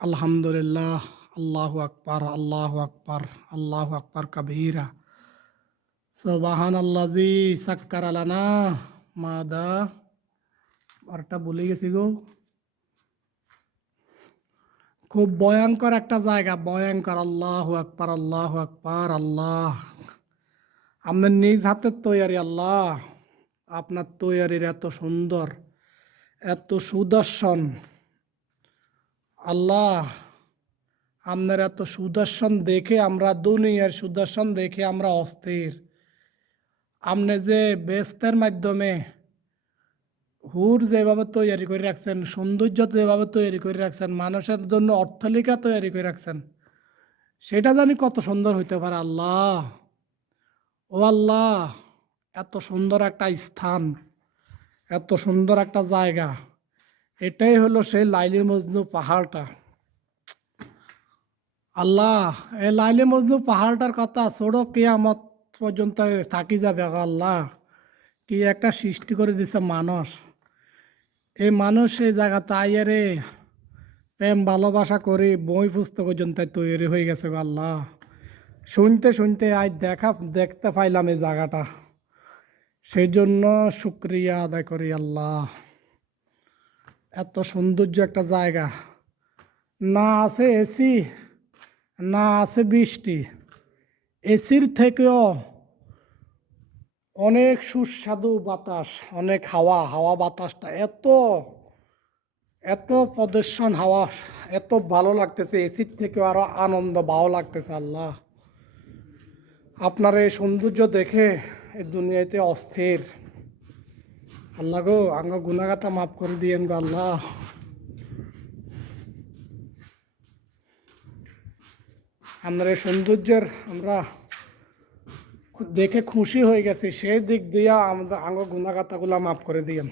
আলহামদুলিল্লাহ, আল্লাহু আকবার, আল্লাহু আকবার, আল্লাহু আকবার কাবীরা। সুবহানাল্লাযী সাক্কারা লানা মাদা আরটা ভুলে গেছি গো। খুব ভয়ঙ্কর একটা জায়গা, ভয়ঙ্কর। আল্লাহু আকবার, আল্লাহু আকবার, আল্লাহ। আপনার নিজ হাতের তৈয়ারি আল্লাহ, আপনার তৈয়ারির এত সুন্দর, এত সুদর্শন আল্লাহ। আপনার এত সুদর্শন দেখে আমরা, দুনিয়ার সুদর্শন দেখে আমরা অস্থির। আপনি যে বেস্তের মাধ্যমে হুর যেভাবে তৈরি করে রাখছেন, সৌন্দর্য যেভাবে তৈরি করে রাখছেন, মানুষের জন্য অট্টালিকা তৈরি করে রাখছেন, সেটা জানি কত সুন্দর হইতে পারে আল্লাহ। ও আল্লাহ, এত সুন্দর একটা স্থান, এত সুন্দর একটা জায়গা, এটাই হলো সেই লাইলি মজনু পাহাড়টা আল্লাহ। এই লাইলি মজনু পাহাড়টার কথা ছোড়ো কিয়ামত পর্যন্ত থাকি যাবে আল্লাহ। কি একটা সৃষ্টি করে দিছে মানুষ। এই মানুষ এই জায়গাতে আইয়ে রে প্রেম ভালোবাসা করে বই পুস্তক পর্যন্ত তৈরি হয়ে গেছে গো আল্লাহ। শুনতে শুনতে আজ দেখতে পাইলাম এই জায়গাটা, সেই জন্য শুক্রিয়া আদায় করি আল্লাহ। এত সৌন্দর্য একটা জায়গা, না আছে এসি, না আছে বৃষ্টি, এসির থেকেও অনেক সুস্বাদু বাতাস, অনেক হাওয়া, হাওয়া বাতাসটা এত এত প্রদর্শন হাওয়া, এত ভালো লাগতেছে, এসির থেকেও আরো আনন্দ ভালো লাগতেছে আল্লাহ। আপনার এই সৌন্দর্য দেখে এই দুনিয়াতে অস্থির আল্লাহ গো। আঙ্গ গুনাগাতা মাফ করে দিয়েন গো আল্লাহ। আপনার এই সৌন্দর্যের আমরা দেখে খুশি হয়ে গেছি, সেই দিক দিয়া আমাদের আঙ্গ গুনাগাতাগুলা মাফ করে দিয়েন।